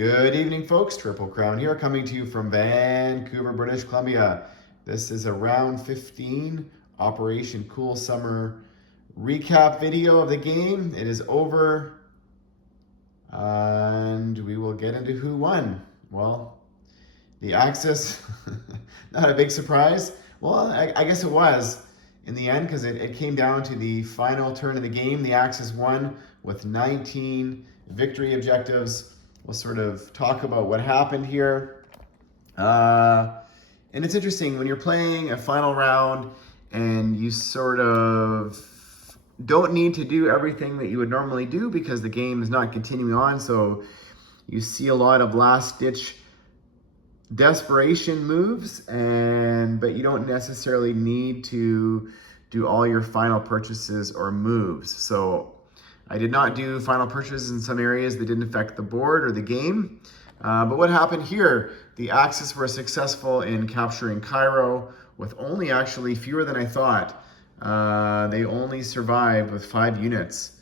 Good evening, folks. Triple Crown here, coming to you from Vancouver, British Columbia. This is a round 15 Operation Cool Summer recap video of the game. It is over, and we will get into who won. Well, the Axis, not a big surprise. Well, I guess it was in the end, because it came down to the final turn of the game. The Axis won with 19 victory objectives. We'll sort of talk about what happened here. And it's interesting when you're playing a final round and you sort of don't need to do everything that you would normally do because the game is not continuing on. So you see a lot of last-ditch desperation moves, but you don't necessarily need to do all your final purchases or moves. So I did not do final purchases in some areas that didn't affect the board or the game. But what happened here, the Axis were successful in capturing Cairo with only actually fewer than I thought. They only survived with 5 units.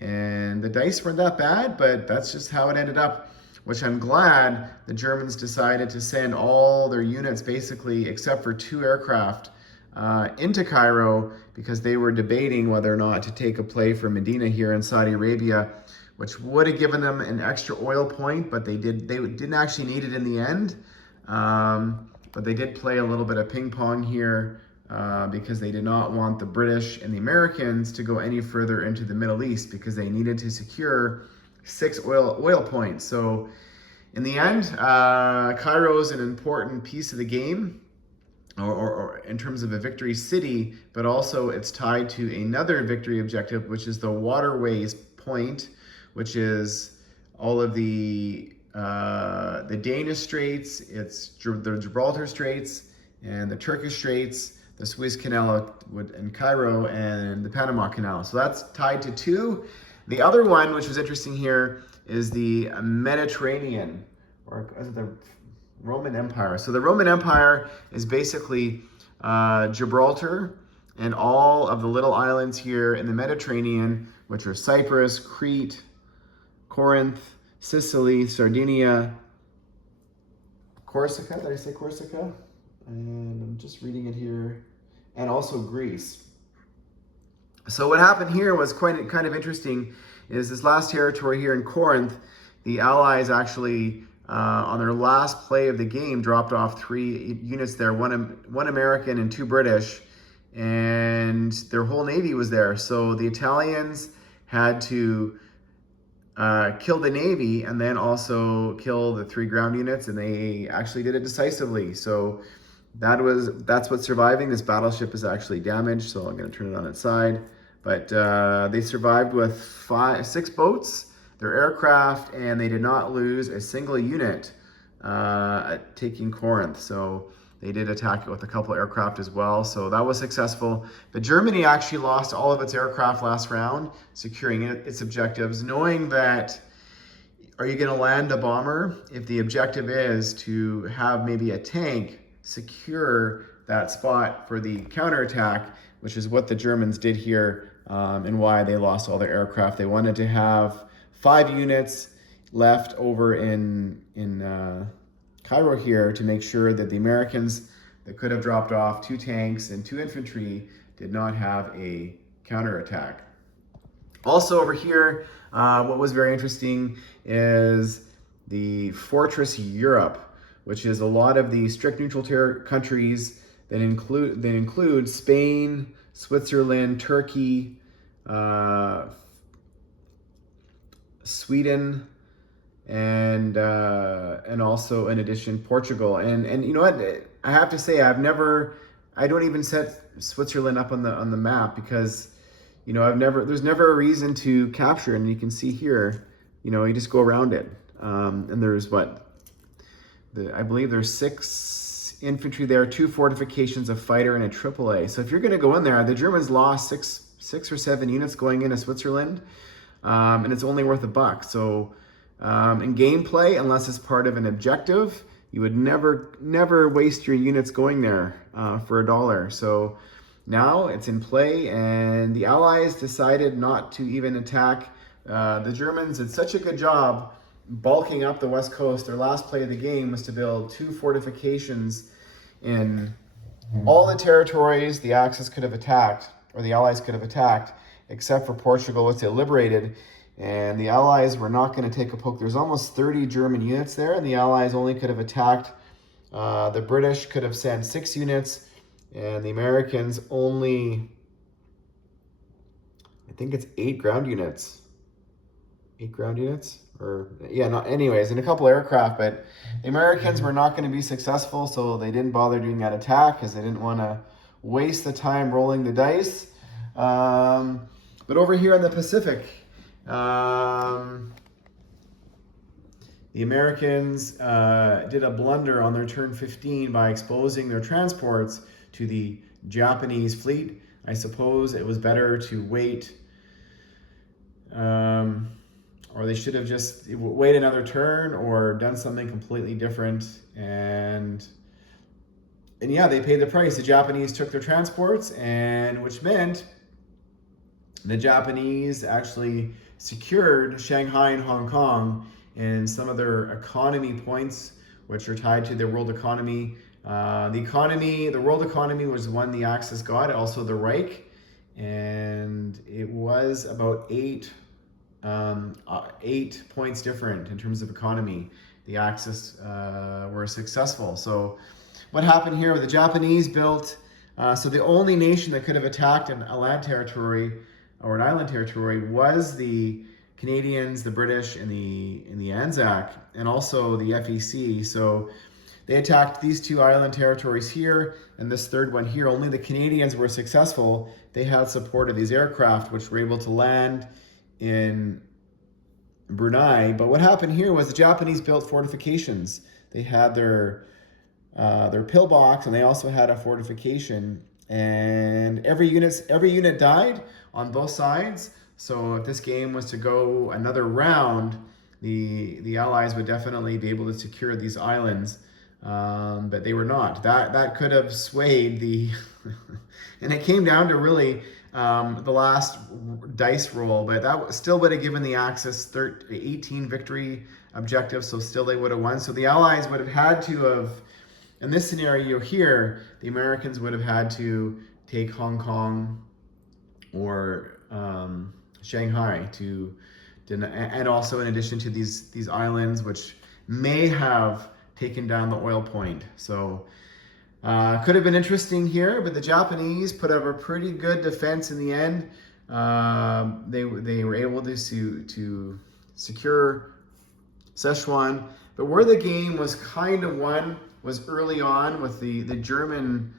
And the dice weren't that bad, but that's just how it ended up, which I'm glad the Germans decided to send all their units, basically, except for 2 aircraft, into Cairo, because they were debating whether or not to take a play for Medina here in Saudi Arabia, which would have given them an extra oil point, but they didn't actually need it in the end. But they did play a little bit of ping pong here because they did not want the British and the Americans to go any further into the Middle East because they needed to secure 6 oil points. So in the end, Cairo is an important piece of the game, or in terms of a victory city, but also it's tied to another victory objective, which is the waterways point, which is all of the Danish Straits, it's the Gibraltar Straits, and the Turkish Straits, the Suez Canal in Cairo, and the Panama Canal. So that's tied to 2. The other one, which was interesting here, is the Mediterranean, or is it the Roman Empire? So the Roman Empire is basically Gibraltar and all of the little islands here in the Mediterranean, which are Cyprus, Crete, Corinth, Sicily, Sardinia, Corsica. Did I say Corsica? And I'm just reading it here. And also Greece. So what happened here was kind of interesting, is this last territory here in Corinth, the Allies actually, on their last play of the game, dropped off 3 units there, one American and 2 British, and their whole Navy was there. So the Italians had to kill the Navy and then also kill the 3 ground units, and they actually did it decisively. So that's what's surviving. This battleship is actually damaged, so I'm going to turn it on its side. But they survived with 6 boats, their aircraft, and they did not lose a single unit at taking Corinth. So they did attack it with a couple aircraft as well. So that was successful. But Germany actually lost all of its aircraft last round, securing its objectives, knowing that, are you going to land a bomber if the objective is to have maybe a tank secure that spot for the counterattack, which is what the Germans did here, and why they lost all their aircraft. They wanted to have 5 units left over in Cairo here to make sure that the Americans that could have dropped off 2 tanks and 2 infantry did not have a counterattack. Also over here, what was very interesting is the Fortress Europe, which is a lot of the strict neutral countries that include Spain, Switzerland, Turkey, Sweden, and also in addition Portugal. And you know what, I have to say, I don't even set Switzerland up on the map because, you know, there's never a reason to capture. And you can see here, you know, you just go around it. And there's I believe there's 6 infantry there, 2 fortifications, a fighter, and a AAA. So if you're going to go in there, the Germans lost 6 or 7 units going into Switzerland, and it's only worth $1. So in gameplay, unless it's part of an objective, you would never waste your units going there for $1. So now it's in play, and the Allies decided not to even attack. The Germans did such a good job bulking up the West Coast. Their last play of the game was to build 2 fortifications in all the territories the Axis could have attacked, or the Allies could have attacked, except for Portugal, which they liberated. And the Allies were not going to take a poke. There's almost 30 German units there, and the Allies only could have attacked. The British could have sent 6 units, and the Americans only, I think it's 8 ground units. 8 ground units? Or, yeah, no, anyways, and a couple aircraft, but the Americans were not going to be successful, so they didn't bother doing that attack because they didn't want to waste the time rolling the dice. But over here in the Pacific, the Americans did a blunder on their turn 15 by exposing their transports to the Japanese fleet. I suppose it was better to wait, or they should have just wait another turn or done something completely different. And yeah, they paid the price. The Japanese took their transports, and which meant the Japanese actually secured Shanghai and Hong Kong and some of their economy points, which are tied to their world economy. The world economy was the one the Axis got, also the Reich, and it was about 8 points different in terms of economy. The Axis were successful. So what happened here? The Japanese built, so the only nation that could have attacked a land territory or an island territory was the Canadians, the British, and the Anzac, and also the FEC. So they attacked these 2 island territories here, and this third one here. Only the Canadians were successful. They had support of these aircraft, which were able to land in Brunei. But what happened here was the Japanese built fortifications. They had their pillbox, and they also had a fortification. And every unit died on both sides. So if this game was to go another round, the Allies would definitely be able to secure these islands, but they were not. That could have swayed the, and it came down to really the last dice roll, but that still would have given the Axis 18 victory objectives, so still they would have won. So the Allies would have had to have, in this scenario here, the Americans would have had to take Hong Kong or Shanghai and also in addition to these islands, which may have taken down the oil point. So could have been interesting here, but the Japanese put up a pretty good defense in the end. They were able to secure Sichuan, but where the game was kind of won was early on with the German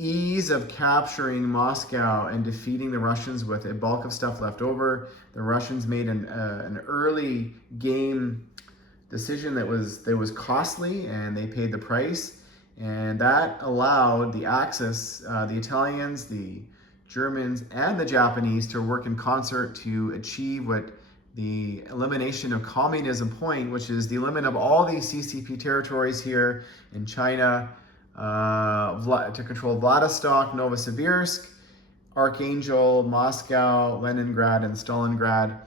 ease of capturing Moscow and defeating the Russians with a bulk of stuff left over. The Russians made an early game decision that was costly, and they paid the price. And that allowed the Axis, the Italians, the Germans, and the Japanese to work in concert to achieve what the elimination of communism point, which is the elimination of all these CCP territories here in China, to control Vladivostok, Novosibirsk, Archangel, Moscow, Leningrad, and Stalingrad.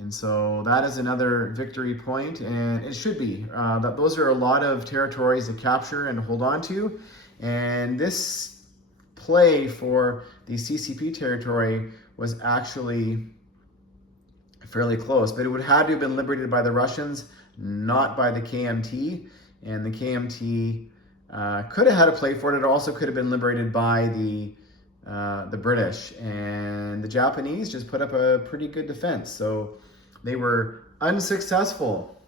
And so that is another victory point, and it should be. Those are a lot of territories to capture and hold on to. And this play for the CCP territory was actually fairly close, but it would have to have been liberated by the Russians, not by the KMT. And the KMT could have had a play for it. It also could have been liberated by the British, and the Japanese just put up a pretty good defense. So they were unsuccessful.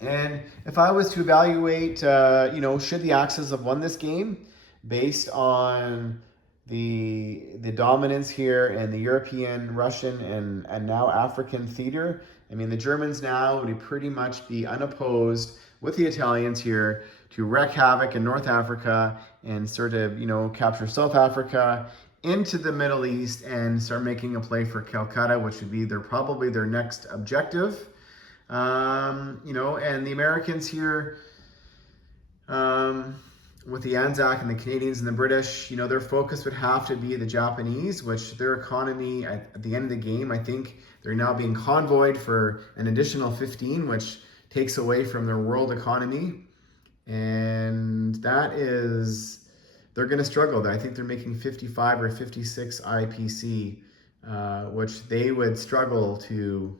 And if I was to evaluate, should the Axis have won this game based on the dominance here in the European, Russian, and now African theater? I mean, the Germans now would pretty much be unopposed with the Italians here to wreak havoc in North Africa and sort of, capture South Africa into the Middle East and start making a play for Calcutta, which would be probably their next objective. And the Americans here, with the Anzac and the Canadians and the British, you know, their focus would have to be the Japanese, which their economy at the end of the game, I think they're now being convoyed for an additional 15, which takes away from their world economy. And that is, they're going to struggle. I think they're making 55 or 56 IPC, which they would struggle to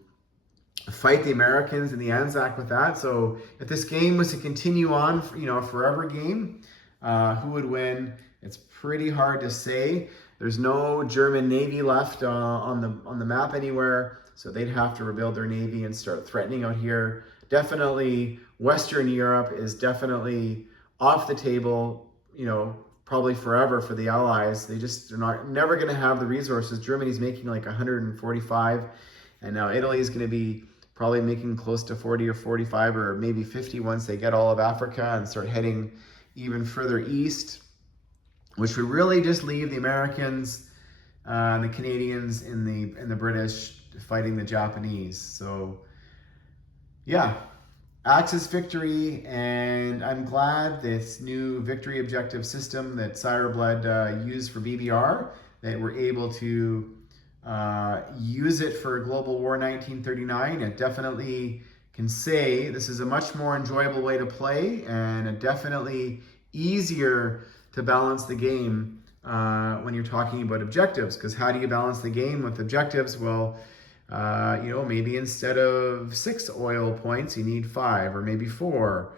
fight the Americans and the Anzac with that. So if this game was to continue on, you know, a forever game, who would win? It's pretty hard to say. There's no German Navy left on the map anywhere, so they'd have to rebuild their Navy and start threatening out here. Definitely, Western Europe is definitely off the table, you know, probably forever for the Allies. They're never going to have the resources. Germany's making like 145, and now Italy is going to be probably making close to 40 or 45 or maybe 50 once they get all of Africa and start heading even further east, which would really just leave the Americans, the Canadians, and the British fighting the Japanese. So yeah, Axis victory, and I'm glad this new victory objective system that Sireblood used for BBR, that we're able to use it for Global War 1939. It definitely can say this is a much more enjoyable way to play, and a definitely easier to balance the game when you're talking about objectives. Because how do you balance the game with objectives? Well, you know, maybe instead of 6 oil points, you need 5 or maybe 4.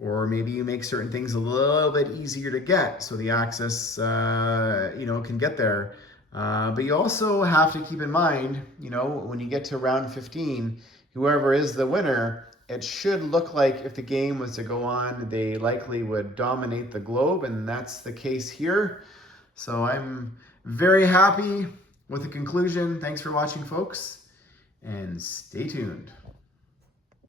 Or maybe you make certain things a little bit easier to get so the Axis, you know, can get there. But you also have to keep in mind, you know, when you get to round 15, whoever is the winner, it should look like if the game was to go on, they likely would dominate the globe, and that's the case here. So I'm very happy with the conclusion. Thanks for watching, folks, and stay tuned.